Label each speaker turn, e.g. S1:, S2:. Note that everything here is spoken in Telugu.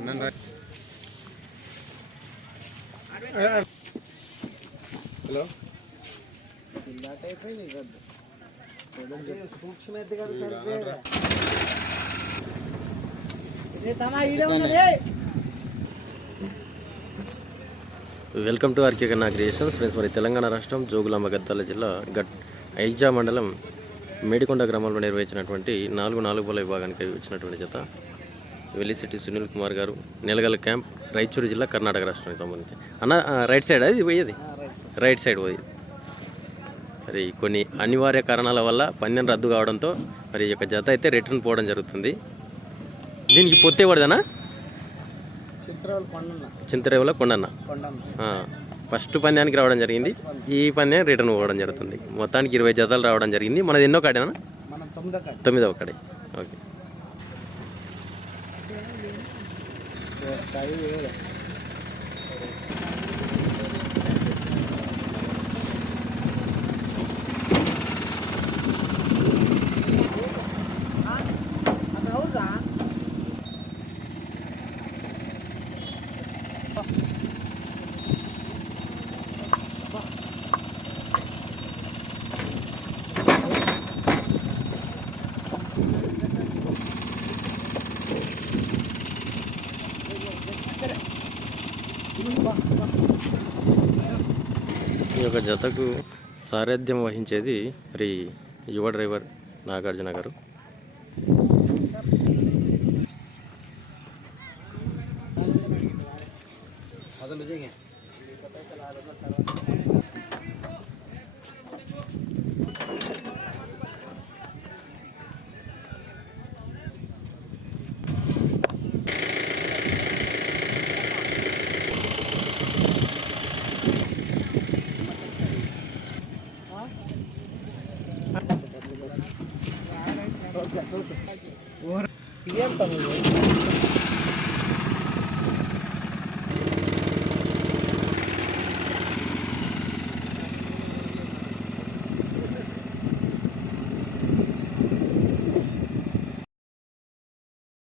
S1: అన్నం hello? Welcome to R K Kanna creations. Friends మరి తెలంగాణ రాష్ట్రం జోగులాంబ గద్దాల జిల్లా గట్ ఐజా మండలం మేడికొండ గ్రామంలో నిర్వహించినటువంటి నాలుగు నాలుగు బల విభాగానికి వచ్చినటువంటి జత. వెల్లిశెట్టి సునీల్ కుమార్ గారు నెలగల క్యాంప్ రాయచూరు జిల్లా కర్ణాటక రాష్ట్రానికి సంబంధించి. అన్న రైట్ సైడ్? అది పోయేది? Right side. పోయేది. మరి కొన్ని అనివార్య కారణాల వల్ల పందెం రద్దు కావడంతో మరి ఈ యొక్క జత అయితే రిటర్న్ పోవడం జరుగుతుంది. దీనికి పొత్తే పడదనా
S2: చింతరేవుల కొండన్న.
S1: ఫస్ట్ పందానికి రావడం జరిగింది. ఈ పందెం రిటర్న్ పోవడం జరుగుతుంది. మొత్తానికి ఇరవై జతలు రావడం జరిగింది. మనది ఎన్నో కాడేనా?
S2: మనం తొమ్మిదో కాడ తొమ్మిదవ కాడే ఓకే కాయ వేరే
S1: ఈ యొక్క జతకు సారథ్యం వహించేది మరి యువ డ్రైవర్ నాగార్జున గారు. అదే клиентам